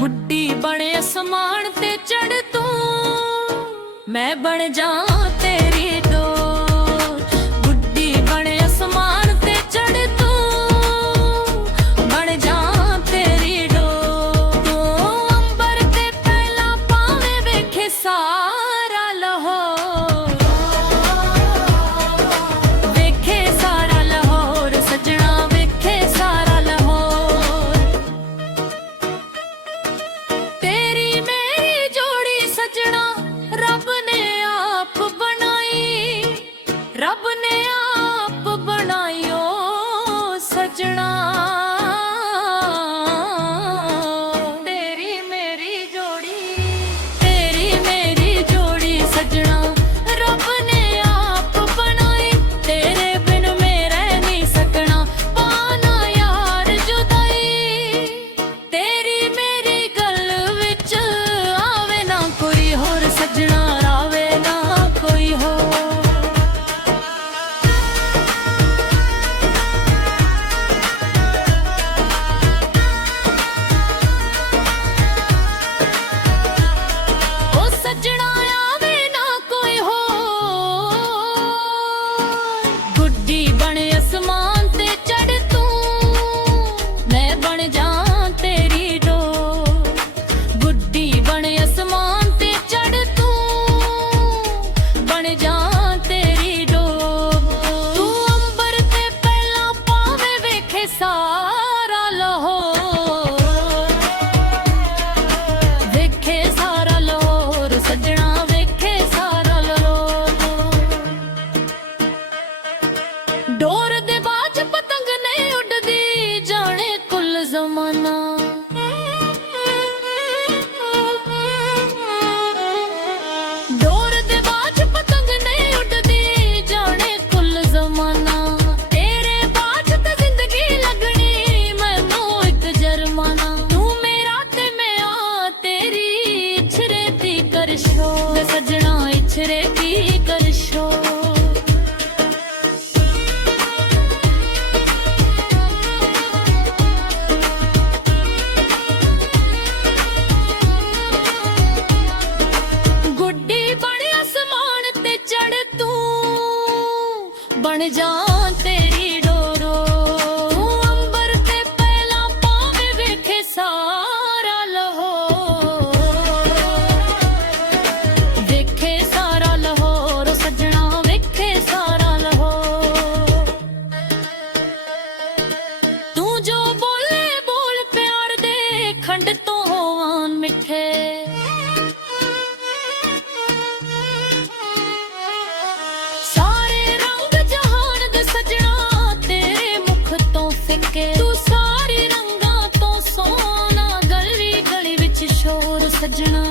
गुड्डी बने आसमान ते चढ़ तू, मैं बन जा तेरी डोर। गुड्डी बने आसमान ते चढ़ तू, बन जा तेरी डोर। तू अंबर ते पहला पावे वेखे सारा लाहौर, वेखे सारा लाहौर सजना, वेखे सारा लाहौर। तेरी मेरी जोड़ी सजना रब ने आप बनाई, रब ने आप बनाई ओ सजना। तेरी मेरी जोड़ी सजना रब ने आप बनाई, तेरे बिन मैं रह नहीं सकना, पाना यार जुदाई। तेरी मेरी गल विच आवे ना कोई होर सजना, रावे ना कोई होर। ओ सजना आवे ना कोई होर। गुड्डी बने आसमान ते चढ़ तू, मैं बन जा तेरी डोर। गुड्डी बने आसमान ते चढ़ तू, बन जा तेरी डोर। तू अंबर ते पहला पावे वेखे सारा लाहौर, वेखे सारा लाहौर सजना, वेखे सारा लाहौर। डोर दे बाज पतंग नहीं उड़दी, जाने कुल जमाना। डोर दे बाज पतंग नहीं उड़दी, जाने कुल जमाना। तेरे बाज ते जिंदगी लगनी, मैनू एक जरमाना। तू मेरा ते मैं आ तेरी, इछरे दी कर शोर सजना, इछरे दी कर शोर। गुड्डी बने आसमान ते चढ़ तू, बन जा तेरी डोरो। अंबर ते पहला पावे वेखे सारा लाहौर, वेखे सारा लाहौर सजना, वेखे सारा लाहौर। तू जो बोले बोल प्यार दे, खंड तो होवान मिठे। सारे रंग जहान दे सजना, तेरे मुख तो फिके। तू सारे रंगां तो सोना, गली गली विच शोर सजना।